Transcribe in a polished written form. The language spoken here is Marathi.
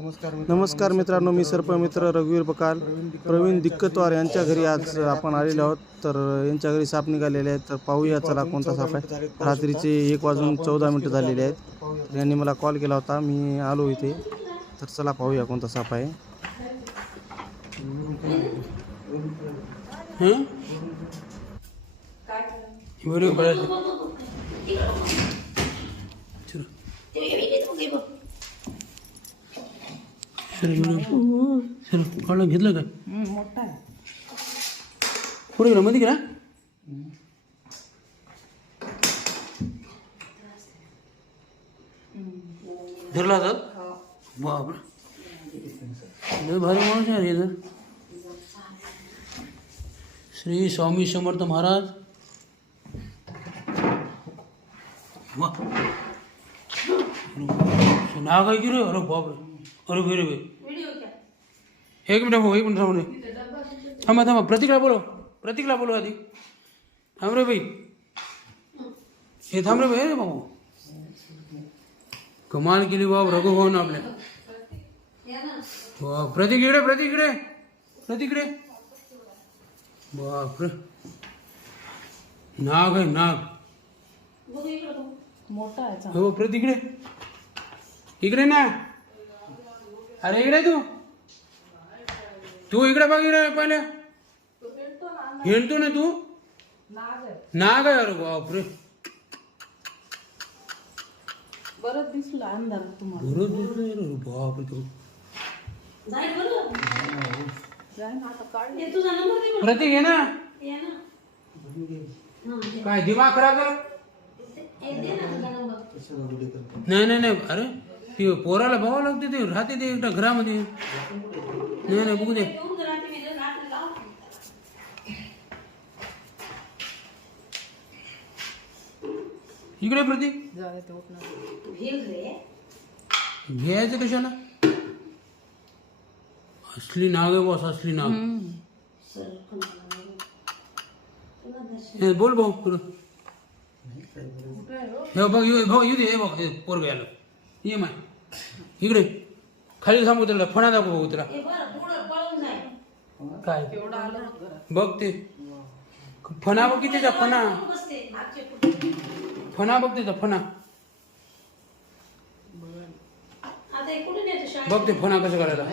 नमस्कार मित्रांनो, मी सर्पमित्र रघुवीर बकाल प्रवीण दिक्कतवार यांच्या घरी आज आपण आलेलो आहोत. तर यांच्या घरी साप निघालेले आहेत. तर पाहूया चला कोणता साप आहे. रात्रीचे 1:14 झालेले आहेत. तर यांनी मला कॉल केला होता, मी आलो इथे. तर चला पाहूया कोणता साप आहे. काढलं घेतलं काय मोठा आहे. पुढे गेला मध्ये गेला. धरला तर बापरे, लय भारी माणूस आहे रे. श्री स्वामी समर्थ महाराज. वा नाग आहे की रे. अरे बापरे, अरे भाई रे भाई. एक मिनिट भाऊ, एक मिनिट थांबले. थांबा प्रतीकला बोलव आधी. थांब रे भाई, हे थांब रे भाई. भाऊ कमाल केली बाब रघुभाऊन आपल्या. प्रतीक इकडे बापरे, नाग आहे नाग. मोठा आहे. हो प्रतीक इकडे ना. अरे इकडे तू इकडे बघ. इकडे पहिले हिंडतो ना तू. नाग आहे. अरे बापरे, बरं दिसला अंधार तुम्हाला. बरोबर दिसतोय रे बापरे. तू प्रतीक आहे ना. काय दिमाग खराब झाला. नाही अरे ती पोराला बघावं लागते. ते राहते ते एकटा घरामध्ये. नाही बघू दे. इकडे प्रतीक घ्यायचं कशाला. असली नाग आहे बॉस, असली नाग. बोल भाऊ पुढं. हे बघ येऊ दे. हे बघ हे पोरग आलं. ये माय इकडे खाली थांबू. त्याला फणा दाखव भाऊ. त्याला काय बघ ते फणा बघ. किती त्याचा फणा बघ. त्याचा फणा बघ. ते फणा कसं करायला.